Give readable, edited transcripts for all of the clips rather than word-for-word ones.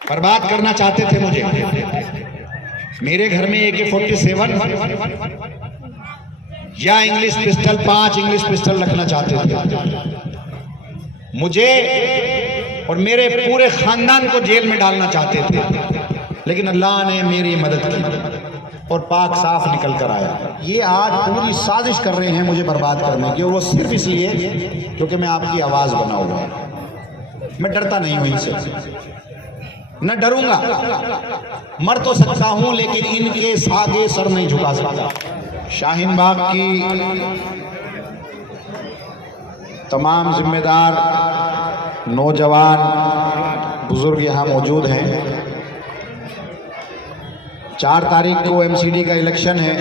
बर्बाद करना चाहते थे मुझे। मेरे घर में AK-47 या इंग्लिश पिस्टल 5 इंग्लिश पिस्टल रखना चाहते थे। मुझे और मेरे पूरे खानदान को जेल में डालना चाहते थे, लेकिन अल्लाह ने मेरी मदद की और पाक साफ निकल कर आया। ये आज पूरी साजिश कर रहे हैं मुझे बर्बाद करने की, और वो सिर्फ इसलिए क्योंकि मैं आपकी आवाज बना हुआ हूं। मैं डरता नहीं हूं इनसे, न डरूंगा। मर तो सकता हूं लेकिन इनके आगे सर नहीं झुका सकता। शाहीन बाग की तमाम जिम्मेदार नौजवान बुजुर्ग यहाँ मौजूद हैं। 4 तारीख को MCD का इलेक्शन है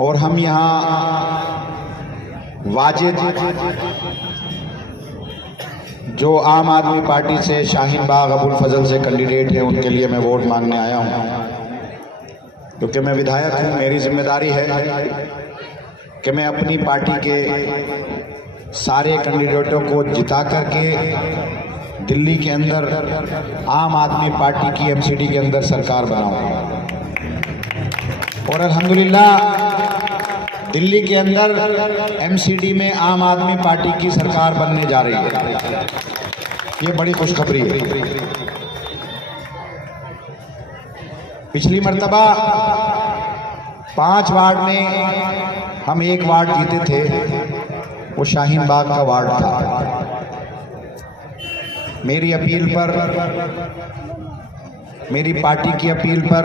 और हम यहाँ वाजिद जो आम आदमी पार्टी से शाहीन बाग अबुल फजल से कैंडिडेट हैं, उनके लिए मैं वोट मांगने आया हूँ। क्योंकि मैं विधायक हूँ, मेरी जिम्मेदारी है कि मैं अपनी पार्टी के सारे कैंडिडेटों को जिता करके दिल्ली के अंदर आम आदमी पार्टी की MCD के अंदर सरकार बनाऊं। और अल्हम्दुलिल्लाह दिल्ली के अंदर MCD में आम आदमी पार्टी की सरकार बनने जा रही है। ये बड़ी खुशखबरी है। पिछली मर्तबा 5 वार्ड में हम 1 वार्ड जीते थे, वो शाहीन बाग का वार्ड था। मेरी अपील पर, मेरी पार्टी की अपील पर,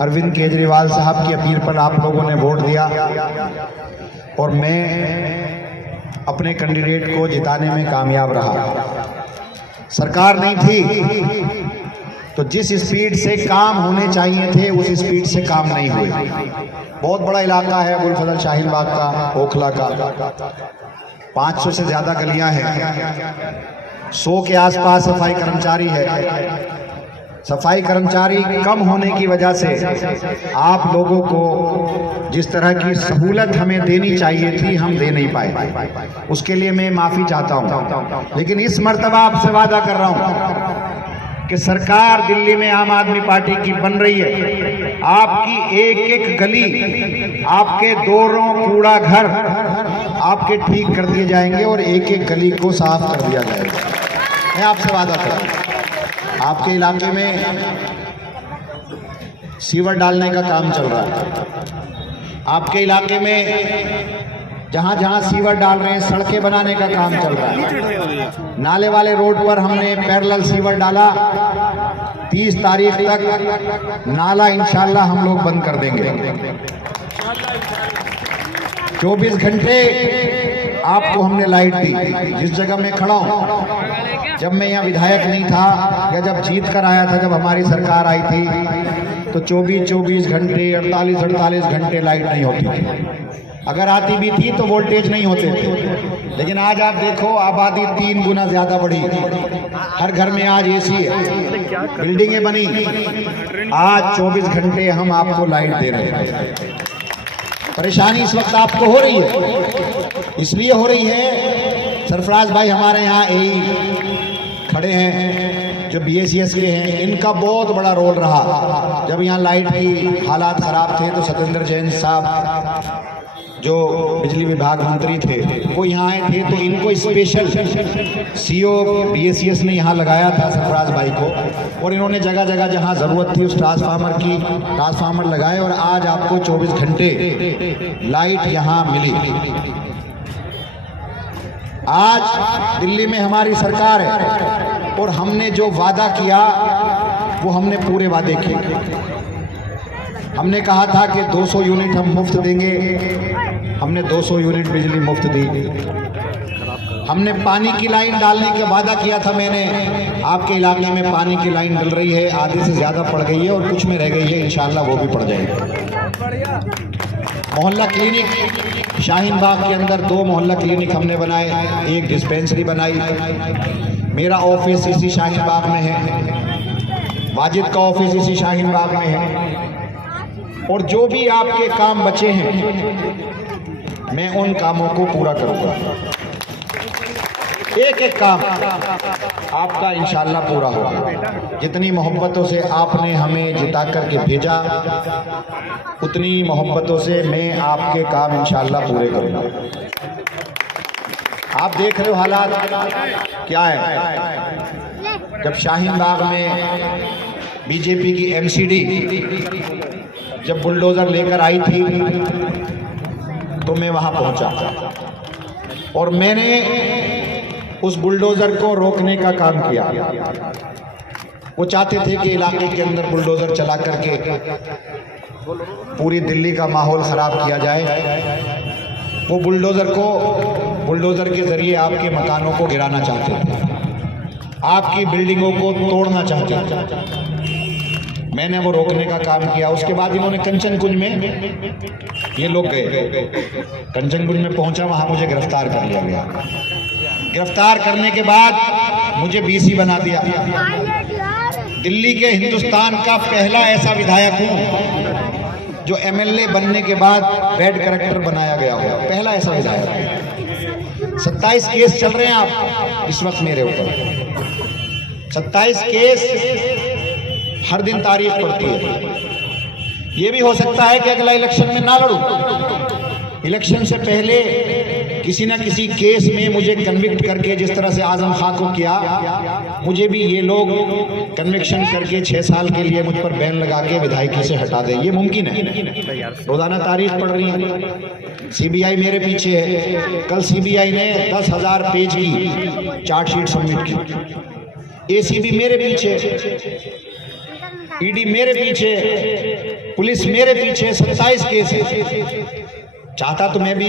अरविंद केजरीवाल साहब की अपील पर आप लोगों ने वोट दिया और मैं अपने कैंडिडेट को जिताने में कामयाब रहा। सरकार नहीं थी तो जिस स्पीड से काम होने चाहिए थे उस स्पीड से काम नहीं हुए। बहुत बड़ा इलाका है अबुल फजल शाहीन बाग का, ओखला का। 500 से ज़्यादा गलियां हैं। 100 के आसपास सफाई कर्मचारी है। सफाई कर्मचारी कम होने की वजह से आप लोगों को जिस तरह की सहूलत हमें देनी चाहिए थी हम दे नहीं पाए। उसके लिए मैं माफ़ी चाहता हूँ। लेकिन इस मर्तबा आपसे वादा कर रहा हूँ कि सरकार दिल्ली में आम आदमी पार्टी की बन रही है। आपकी एक गली, आपके दोरों कूड़ा घर आपके ठीक कर दिए जाएंगे और एक गली को साफ कर दिया जाएगा। मैं आपसे वादा कर रहा हूँ। आपके इलाके में सीवर डालने का काम चल रहा है। आपके इलाके में जहाँ जहाँ सीवर डाल रहे हैं सड़कें बनाने का काम चल रहा है। नाले वाले रोड पर हमने पैरेलल सीवर डाला। 30 तारीख तक नाला इंशाल्लाह हम लोग बंद कर देंगे। 24 घंटे आपको हमने लाइट दी। जिस जगह मैं खड़ा हूँ, जब मैं यहाँ विधायक नहीं था या जब जीत कर आया था, जब हमारी सरकार आई थी तो 24 घंटे 48 घंटे लाइट नहीं होती थी। अगर आती भी थी तो वोल्टेज नहीं होते थे। लेकिन आज आप देखो आबादी 3 गुना ज्यादा बढ़ी। हर घर में आज AC है, बिल्डिंगें बनी। आज 24 घंटे हम आपको लाइट दे रहे हैं। परेशानी इस वक्त आपको हो रही है, इसलिए हो रही है। सरफराज भाई हमारे यहाँ AE खड़े हैं जो BACS के हैं। इनका बहुत बड़ा रोल रहा। जब यहाँ लाइट की हालात ख़राब थे तो सत्येंद्र जैन साहब जो बिजली विभाग मंत्री थे वो यहाँ आए थे, तो इनको स्पेशल CO BACS ने यहाँ लगाया था सरफराज भाई को, और इन्होंने जगह जगह जहाँ ज़रूरत थी उस ट्रांसफार्मर लगाए और आज आपको 24 घंटे लाइट यहाँ मिली। आज दिल्ली में हमारी सरकार है और हमने जो वादा किया वो हमने पूरे वादे किए। हमने कहा था कि 200 यूनिट हम मुफ्त देंगे, हमने 200 यूनिट बिजली मुफ्त दी। हमने पानी की लाइन डालने का वादा किया था मैंने। आपके इलाके में पानी की लाइन डल रही है, आधे से ज़्यादा पड़ गई है और कुछ में रह गई है, इंशाल्लाह वो भी पड़ जाएगी। मोहल्ला क्लिनिक शाहीन बाग के अंदर 2 मोहल्ला क्लिनिक हमने बनाए, 1 डिस्पेंसरी बनाई। मेरा ऑफिस इसी शाहीन बाग में है, वाजिद का ऑफिस इसी शाहीन बाग में है। और जो भी आपके काम बचे हैं मैं उन कामों को पूरा करूंगा। एक एक काम आपका इंशाल्लाह पूरा होगा। जितनी मोहब्बतों से आपने हमें जिता करके भेजा, उतनी मोहब्बतों से मैं आपके काम इंशाल्लाह पूरे करूँगा। आप देख रहे हो हालात क्या है। जब शाहीन बाग में बीजेपी की एमसीडी जब बुलडोजर लेकर आई थी तो मैं वहां पहुंचा और मैंने उस बुलडोजर को रोकने का काम किया। वो चाहते थे कि इलाके के अंदर बुलडोजर चला करके पूरी दिल्ली का माहौल खराब किया जाए। वो बुलडोजर के जरिए आपके मकानों को गिराना चाहते थे, आपकी बिल्डिंगों को तोड़ना चाहते थे। मैंने वो रोकने का काम किया। उसके बाद इन्होंने कंचन कुंज में ये लोग गए, कंचन कुंज में पहुंचा, वहां मुझे गिरफ्तार कर लिया गया। गिरफ्तार करने के बाद मुझे बीसी बना दिया। दिल्ली के हिंदुस्तान का पहला ऐसा विधायक हूं जो एमएलए बनने के बाद बैड कैरेक्टर बनाया गया हो, पहला ऐसा विधायक। 27 केस चल रहे हैं आप इस वक्त मेरे ऊपर, 27 केस, हर दिन तारीख पड़ती है। ये भी हो सकता है कि अगला इलेक्शन में ना लड़ूं। इलेक्शन से पहले किसी ना किसी केस में मुझे कन्विक्ट करके, जिस तरह से आजम खां को किया, मुझे भी ये लोग कन्विक्शन करके 6 साल के लिए मुझ पर बैन लगा के विधायकी से हटा दें। ये मुमकिन है। रोजाना तारीख पड़ रही है। सीबीआई मेरे पीछे है। कल सीबीआई ने 10,000 पेज की चार्जशीट सबमिट की। एसीबी मेरे पीछे, ईडी मेरे पीछे, पुलिस मेरे पीछे, 27 केस है। चाहता तो मैं भी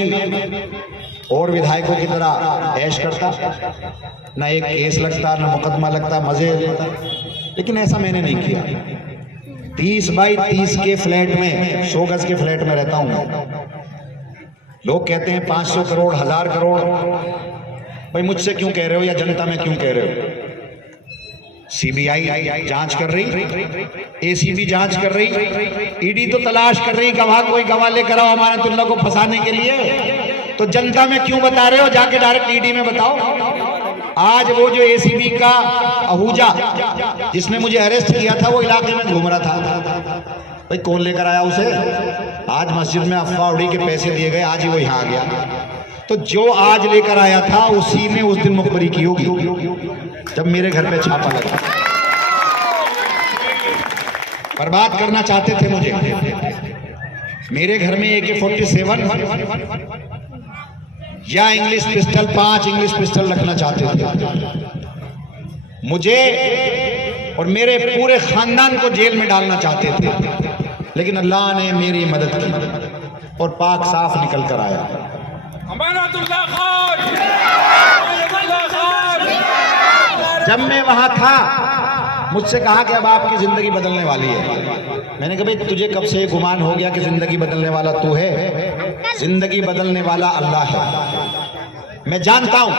और विधायकों की तरह ऐश करता, ना एक केस लगता, ना मुकदमा लगता, मजे लेता, लेकिन ऐसा मैंने नहीं किया। 30 बाई 30 के फ्लैट में, 100 गज के फ्लैट में रहता हूं। लोग कहते हैं 500 करोड़, 1000 करोड़। भाई मुझसे क्यों कह रहे हो या जनता में क्यों कह रहे हो? सीबीआई जांच कर रही, एसीबी जांच कर रही, ईडी तो तलाश कर रही गवाह, कोई गवाह लेकर आओ अमानतुल्लाह को फंसाने के लिए। तो जनता में क्यों बता रहे हो? जाके डायरेक्ट ईडी में बताओ। आज वो जो एसीबी का आहूजा जिसने मुझे अरेस्ट किया था, वो इलाके में घूम रहा था। भाई कौन लेकर आया उसे? आज मस्जिद में अफवाह उड़ी के पैसे दिए गए, आज ही वो यहाँ आ गया। तो जो आज लेकर आया था उसी ने उस दिन मुखबरी की होगी जब मेरे घर पे छापा लगा। बर्बाद करना चाहते थे मुझे। मेरे घर में AK-47 या इंग्लिश पिस्टल, 5 इंग्लिश पिस्टल रखना चाहते थे। मुझे और मेरे पूरे खानदान को जेल में डालना चाहते थे, लेकिन अल्लाह ने मेरी मदद की और पाक साफ निकल कर आया। जब मैं वहां था, मुझसे कहा कि अब आपकी जिंदगी बदलने वाली है। मैंने कहा भाई तुझे कब से गुमान हो गया कि जिंदगी बदलने वाला तू है? जिंदगी बदलने वाला अल्लाह है। मैं जानता हूं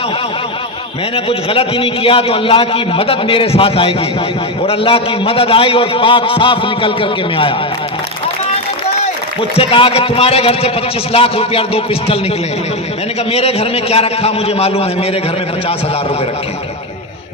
मैंने कुछ गलत ही नहीं किया तो अल्लाह की मदद मेरे साथ आएगी, और अल्लाह की मदद आई और पाक साफ निकल करके मैं आया। मुझसे कहा कि तुम्हारे घर से 25 लाख रुपया और 2 पिस्टल निकले। मैंने कहा मेरे घर में क्या रखा मुझे मालूम है, मेरे घर में 50,000 रुपए रखे।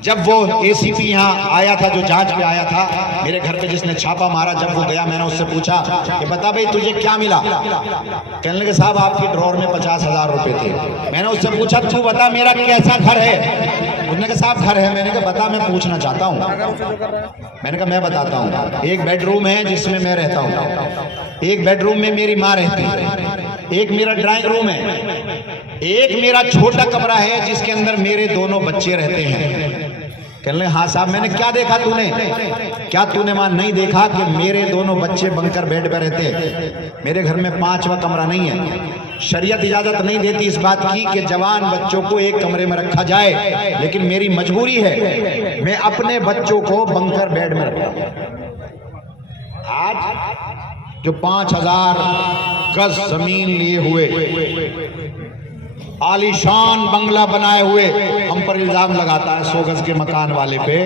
जब वो एसीपी यहाँ आया था, जो जांच पे आया था, मेरे घर पे जिसने छापा मारा, जब वो गया मैंने उससे पूछा कि बता भाई तुझे क्या मिला? कहने लगे साहब आपके ड्रॉर में 50,000 रुपए थे। मैंने उससे पूछा तू बता मेरा कैसा घर है? उसने कहा साहब घर है। मैंने कहा बता, मैं पूछना चाहता हूँ। मैंने कहा मैं बताता हूँ। एक बेडरूम है जिसमें मैं रहता हूँ, एक बेडरूम में मेरी माँ रहती है, एक मेरा ड्राइंग रूम है, एक मेरा छोटा कमरा है जिसके अंदर मेरे दोनों बच्चे रहते हैं। कहने लगे हाँ साहब। मैंने क्या देखा तूने? क्या तूने वहां नहीं देखा कि मेरे दोनों बच्चे बंकर बेड पर रहते हैं? मेरे घर में 5वां कमरा नहीं है। शरीयत इजाजत नहीं देती इस बात की कि जवान बच्चों को एक कमरे में रखा जाए, लेकिन मेरी मजबूरी है, मैं अपने बच्चों को बंकर बेड में रखता। आज जो 5,000 गज जमीन लिए हुए आलीशान बंगला बनाए हुए हम पर इल्जाम लगाता है 100 गज के मकान वाले पे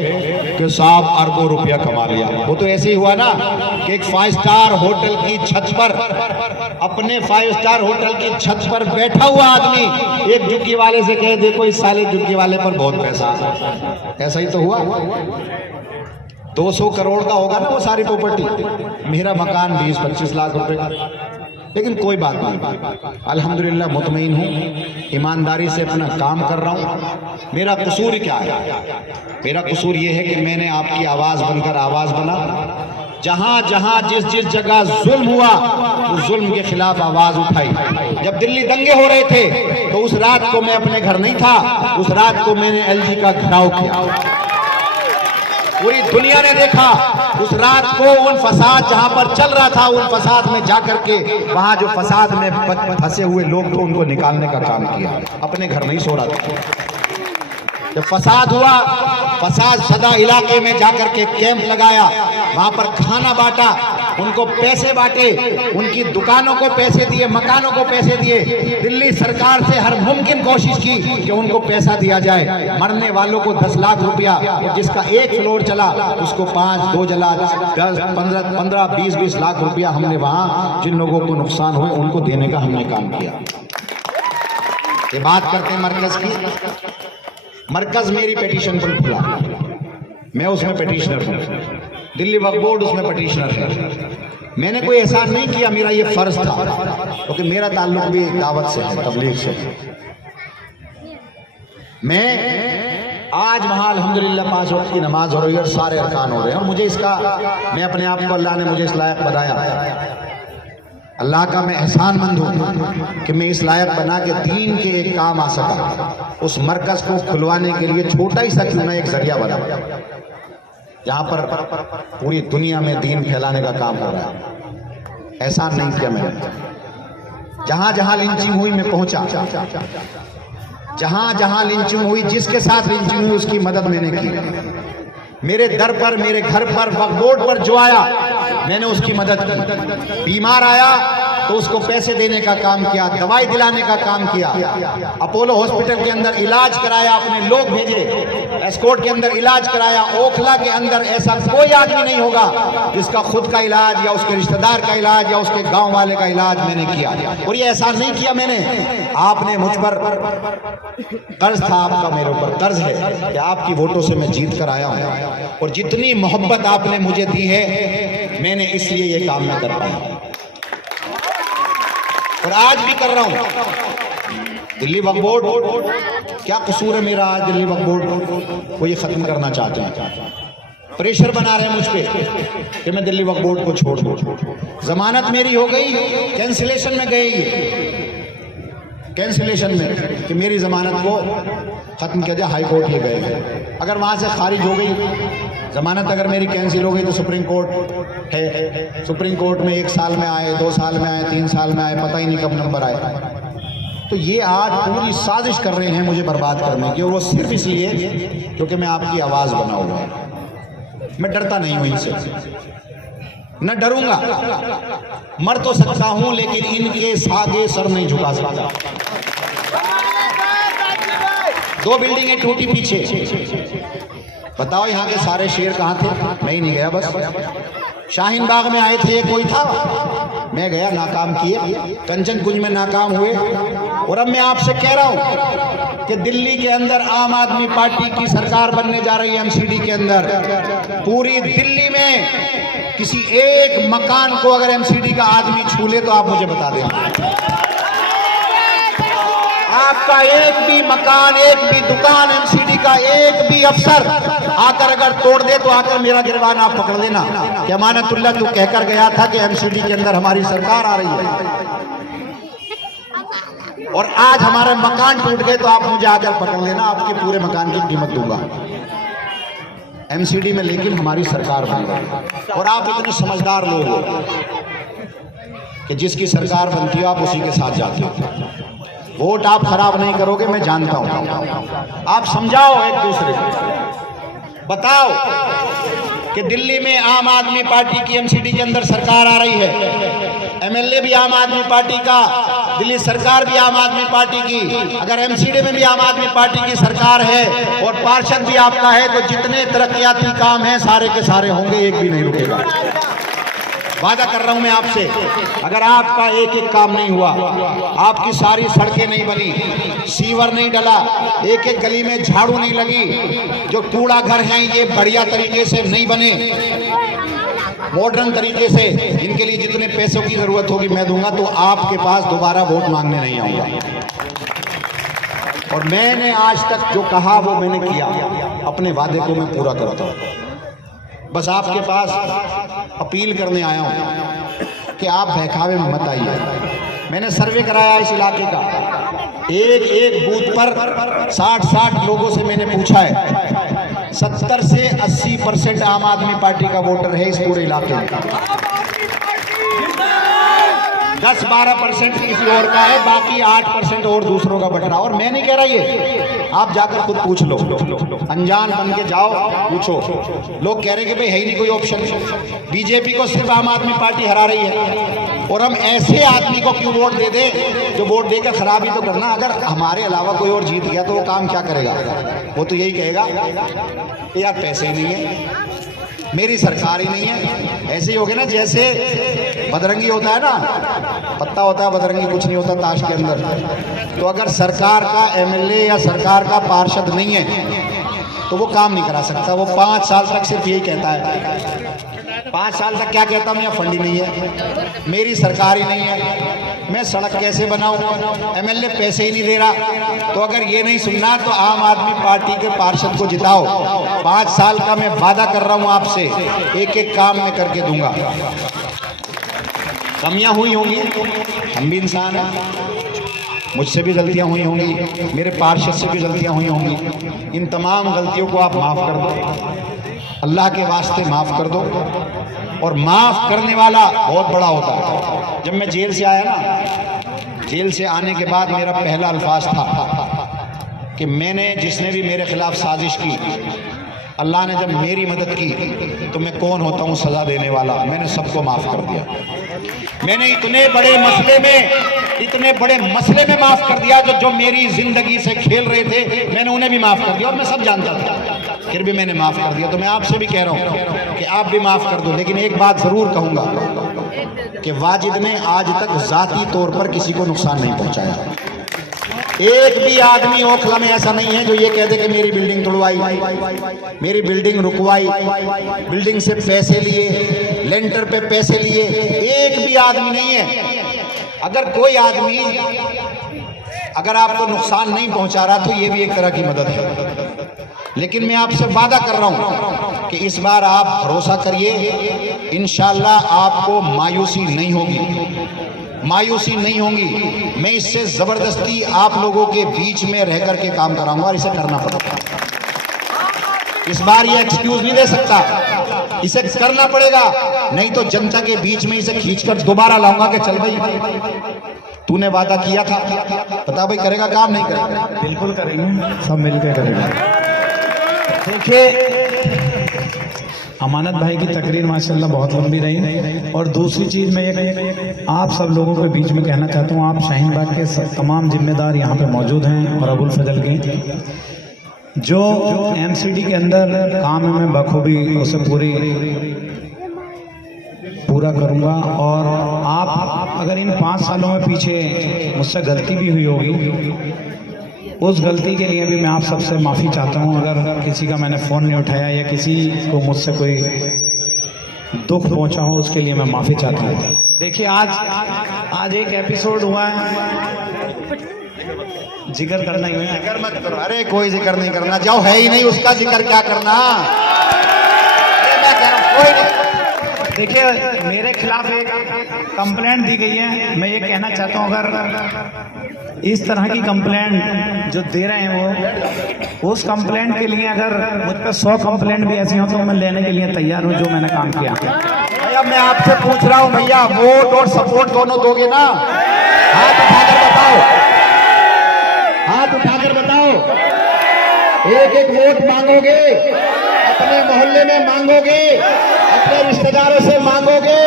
कि साहब अरबों रुपया कमा लिया। वो तो ऐसे ही हुआ ना कि एक 5 स्टार होटल की छत पर, अपने 5 स्टार होटल की छत पर बैठा हुआ आदमी एक झुग्गी वाले से कहे देखो इस साले झुग्गी वाले पर बहुत पैसा है। ऐसा ही तो हुआ। 200 करोड़ का होगा ना वो सारी प्रॉपर्टी, मेरा मकान 20-25 लाख रुपए का। लेकिन कोई बात नहीं, अल्हम्दुलिल्लाह मुतमईन हूँ, ईमानदारी से अपना काम कर रहा हूँ। मेरा कसूर क्या है? मेरा कसूर ये है कि मैंने आपकी आवाज़ बनकर आवाज़ बना। जहाँ जहाँ जिस जिस जगह जुल्म हुआ उस जुल्म के खिलाफ आवाज़ उठाई। जब दिल्ली दंगे हो रहे थे तो उस रात को मैं अपने घर नहीं था, उस रात को मैंने LG का घेराव किया। पूरी दुनिया ने देखा उस रात को, उन फसाद जहां पर चल रहा था उन फसाद में जाकर के वहां जो फसाद में फंसे हुए लोग थे उनको निकालने का काम किया। अपने घर नहीं सो रहा था। जब फसाद हुआ, फसाद सदा इलाके में जाकर के कैंप लगाया, वहां पर खाना बांटा, उनको पैसे बांटे, उनकी दुकानों को पैसे दिए, मकानों को पैसे दिए। दिल्ली सरकार से हर मुमकिन कोशिश की कि उनको पैसा दिया जाए। मरने वालों को 10 लाख रुपया, जिसका 1 फ्लोर चला उसको 5, 2 जला, 10, 15, 20 लाख रुपया हमने वहां जिन लोगों को नुकसान हुए उनको देने का हमने काम किया। ये बात करते हैं मरकज की। मरकज मेरी पिटीशन पर खुला, मैं उसमें पिटीशनर हूं, दिल्ली वक्फ बोर्ड उसमें पिटीशनर है। मैंने कोई एहसान नहीं किया, मेरा ये फर्ज था क्योंकि मेरा ताल्लुक भी दावत से है, तबलीग से है। मैं आज वहां अल्हम्दुलिल्लाह 5 वक्त की नमाज हो रही है और सारे अरकान हो रहे हैं और मुझे इसका, मैं अपने आप को, अल्लाह ने मुझे इस लायक बनाया। अल्लाह का मैं एहसानमंद हूँ कि मैं इस लायक बना के दीन के एक काम आ सका। उस मरकज को खुलवाने के लिए छोटा ही सा क्यों ना एक जरिया बना, जहाँ पर पूरी दुनिया में दीन फैलाने का काम हो रहा है। एहसान नहीं किया मैंने। जहाँ जहाँ लिंचिंग हुई मैं पहुँचा, जहाँ जहाँ लिंचिंग हुई, जिसके साथ लिंचिंग हुई उसकी मदद मैंने की। मेरे दर पर, मेरे घर पर, वक्फ बोर्ड पर जो आया मैंने उसकी मदद की। बीमार आया तो उसको पैसे देने का काम किया, दवाई दिलाने का काम किया। अपोलो हॉस्पिटल के अंदर इलाज कराया, अपने लोग भेजे। एस्कॉर्ट के अंदर इलाज कराया। ओखला के अंदर ऐसा कोई आदमी नहीं होगा जिसका खुद का इलाज या उसके रिश्तेदार का इलाज या उसके गांव वाले का इलाज मैंने किया। और ये एहसान नहीं किया मैंने, आपने मुझ पर कर्ज था, आपका मेरे ऊपर कर्ज है कि आपकी वोटों से मैं जीत कर आया हूं और जितनी मोहब्बत आपने मुझे दी है मैंने इसलिए ये काम मैं कर पाया और आज भी कर रहा हूं। दिल्ली वक्फ बोर्ड, क्या कसूर है मेरा? आज दिल्ली वक्फ बोर्ड को ये खत्म करना चाहते हैं, प्रेशर बना रहे हैं मुझ पे कि मैं दिल्ली वक्फ बोर्ड को छोड़ दूं। जमानत मेरी हो गई, कैंसिलेशन में गई, कैंसिलेशन में कि मेरी जमानत को खत्म किया जाए। हाई कोर्ट ले गए, अगर वहां से खारिज हो गई जमानत, अगर मेरी कैंसिल हो गई तो सुप्रीम कोर्ट है। सुप्रीम कोर्ट में 1 साल में आए, 2 साल में आए, 3 साल में आए, पता ही नहीं कब नंबर आए। तो ये आज पूरी साजिश कर रहे हैं मुझे बर्बाद करने की, और वो सिर्फ इसलिए क्योंकि मैं आपकी आवाज बना हुआ हूं। मैं डरता नहीं हूं इनसे, न डरूंगा। मर तो सकता हूं लेकिन इनके आगे सर नहीं झुका सकता। 2 बिल्डिंगें टूटी पीछे, बताओ यहाँ के सारे शेर कहाँ थे? मैं ही नहीं गया। बस शाहीन बाग में आए थे, कोई था? मैं गया, नाकाम किए। कंचन कुंज में नाकाम हुए। और अब मैं आपसे कह रहा हूं कि दिल्ली के अंदर आम आदमी पार्टी की सरकार बनने जा रही है। MCD के अंदर पूरी दिल्ली में किसी एक मकान को अगर MCD का आदमी छू ले तो आप मुझे बता दें। आपका एक भी मकान, एक भी दुकान, MCD का एक भी अफसर आकर अगर तोड़ दे तो आकर मेरा गिरबान आप पकड़ लेना कि अमानतुल्लाह तू कहकर गया था कि MCD के अंदर हमारी सरकार आ रही है और आज हमारे मकान टूट गए तो आप मुझे आकर पकड़ लेना, आपके पूरे मकान की कीमत दूंगा MCD में। लेकिन हमारी सरकार बन गई और आप इतने समझदार लोग हो कि जिसकी सरकार बनती है आप उसी के साथ जाते हो। वोट आप खराब नहीं करोगे, मैं जानता हूं। आप समझाओ एक दूसरे को, बताओ कि दिल्ली में आम आदमी पार्टी की MCD के अंदर सरकार आ रही है, MLA भी आम आदमी पार्टी का दिल्ली सरकार भी आम आदमी पार्टी की, अगर एमसीडी में भी आम आदमी पार्टी की सरकार है और पार्षद भी आपका है, तो जितने तरक्याती काम हैं सारे के सारे होंगे, एक भी नहीं रुकेगा। वादा कर रहा हूं मैं आपसे, अगर आपका एक एक काम नहीं हुआ, आपकी सारी सड़कें नहीं बनी, सीवर नहीं डला, एक एक गली में झाड़ू नहीं लगी, जो कूड़ा घर हैं ये बढ़िया तरीके से नहीं बने, मॉडर्न तरीके से, इनके लिए जितने पैसों की जरूरत होगी मैं दूंगा, तो आपके पास दोबारा वोट मांगने नहीं आऊंगा। और मैंने आज तक जो कहा वो मैंने किया, अपने वादे को मैं पूरा करता हूं। बस आपके पास अपील करने आया हूं कि आप बहकावे में मत आइए। मैंने सर्वे कराया इस इलाके का, एक एक बूथ पर 60 लोगों से मैंने पूछा है, 70 से 80% आम आदमी पार्टी का वोटर है इस पूरे इलाके में। 10-12% किसी और का है, बाकी 8% और दूसरों का बट रहा। और मैं नहीं कह रहा, ये आप जाकर खुद पूछ लो, अनजान बन के जाओ पूछो। लोग कह रहे कि भाई है ही नहीं कोई ऑप्शन, बीजेपी को सिर्फ आम आदमी पार्टी हरा रही है, और हम ऐसे आदमी को क्यों वोट दे दे जो वोट देकर खराब ही तो करना। अगर हमारे अलावा कोई और जीत गया तो वो काम क्या करेगा? वो तो यही कहेगा यार पैसे ही नहीं है, मेरी सरकार ही नहीं है। ऐसे ही हो गया ना, जैसे बदरंगी होता है ना, पत्ता होता है बदरंगी, कुछ नहीं होता ताश के अंदर। तो अगर सरकार का एमएलए या सरकार का पार्षद नहीं है तो वो काम नहीं करा सकता। वो 5 साल तक सिर्फ यही कहता है, 5 साल तक क्या कहता हूँ, यहाँ फंड ही नहीं है, मेरी सरकार ही नहीं है, मैं सड़क कैसे बनाऊं, एमएलए पैसे ही नहीं दे रहा। तो अगर ये नहीं सुनना तो आम आदमी पार्टी के पार्षद को जिताओ। 5 साल का मैं वादा कर रहा हूं आपसे, एक एक काम मैं करके दूंगा। कमियां हुई होंगी, हम भी इंसान हैं, मुझसे भी गलतियां हुई होंगी, मेरे पार्षद से भी गलतियां हुई होंगी। इन तमाम गलतियों को आप माफ़ कर दो, अल्लाह के वास्ते माफ़ कर दो। और माफ़ करने वाला बहुत बड़ा होता है। जब मैं जेल से आया ना, जेल से आने के बाद मेरा पहला अल्फाज था कि मैंने, जिसने भी मेरे खिलाफ साजिश की, अल्लाह ने जब मेरी मदद की तो मैं कौन होता हूँ सज़ा देने वाला। मैंने सबको माफ़ कर दिया। मैंने इतने बड़े मसले में माफ़ कर दिया जो मेरी ज़िंदगी से खेल रहे थे, मैंने उन्हें भी माफ़ कर दिया। और मैं सब जानता था, फिर भी मैंने माफ़ कर दिया। तो मैं आपसे भी कह रहा हूँ कि आप भी माफ़ कर दो। लेकिन एक बात ज़रूर कहूँगा कि वाजिद ने आज तक ज़ाती तौर पर किसी को नुकसान नहीं पहुँचाया। एक भी आदमी ओखला में ऐसा नहीं है जो ये कह दे कि मेरी बिल्डिंग तोड़वाई, मेरी बिल्डिंग रुकवाई, बिल्डिंग से पैसे लिए, लेंटर पे पैसे लिए, एक भी आदमी नहीं है। अगर कोई आदमी अगर आपको नुकसान नहीं पहुंचा रहा तो ये भी एक तरह की मदद है। लेकिन मैं आपसे वादा कर रहा हूं कि इस बार आप भरोसा करिए, इंशाअल्लाह आपको मायूसी नहीं होगी, मायूसी नहीं होगी। मैं इससे जबरदस्ती आप लोगों के बीच में रह करके काम कराऊंगा और इसे करना पड़ेगा। इस बार ये एक्सक्यूज नहीं दे सकता, इसे करना पड़ेगा, नहीं तो जनता के बीच में इसे खींचकर दोबारा लाऊंगा कि चल भाई तूने वादा किया था, पता भाई करेगा काम नहीं करेगा? बिल्कुल करेंगे, सब मिलकर करेंगे। देखिए, अमानत भाई की तकरीर माशाल्लाह बहुत लंबी रही। और दूसरी चीज़ मैं ये आप सब लोगों के बीच में कहना चाहता हूँ, आप शाहीन बाग के तमाम जिम्मेदार यहाँ पे मौजूद हैं और अबुल फजल के जो एमसीडी के अंदर काम है, मैं बखूबी उसे पूरा करूँगा। और आप अगर इन 5 सालों में पीछे मुझसे गलती भी हुई होगी, उस गलती के लिए भी मैं आप सबसे माफ़ी चाहता हूँ। अगर किसी का मैंने फ़ोन नहीं उठाया या किसी को मुझसे कोई दुख पहुँचा हो, उसके लिए मैं माफ़ी चाहता हूँ। देखिए, आज एक एपिसोड हुआ है, जिक्र करना ही है। जिक्र मत करो, अरे कोई जिक्र नहीं करना, जाओ है ही नहीं उसका जिक्र क्या करना। मैं कह रहा हूँ कोई नहीं। देखिए, मेरे खिलाफ एक कंप्लेंट दी गई है, मैं ये कहना चाहता हूँ अगर इस तरह की कंप्लेंट जो दे रहे हैं वो उस कंप्लेंट के लिए अगर मुझ पर 100 कंप्लेंट भी ऐसी हो तो मैं लेने के लिए तैयार हूँ, जो मैंने काम किया। भैया मैं आपसे पूछ रहा हूँ, भैया वोट और सपोर्ट दोनों दोगे ना? हाथ उठाकर बताओ, हाथ उठाकर बताओ। एक एक वोट मांगोगे, अपने मोहल्ले में मांगोगे, अपने रिश्तेदारों से मांगोगे,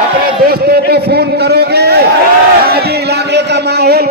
अपने दोस्तों को फोन करोगे, इलाके का माहौल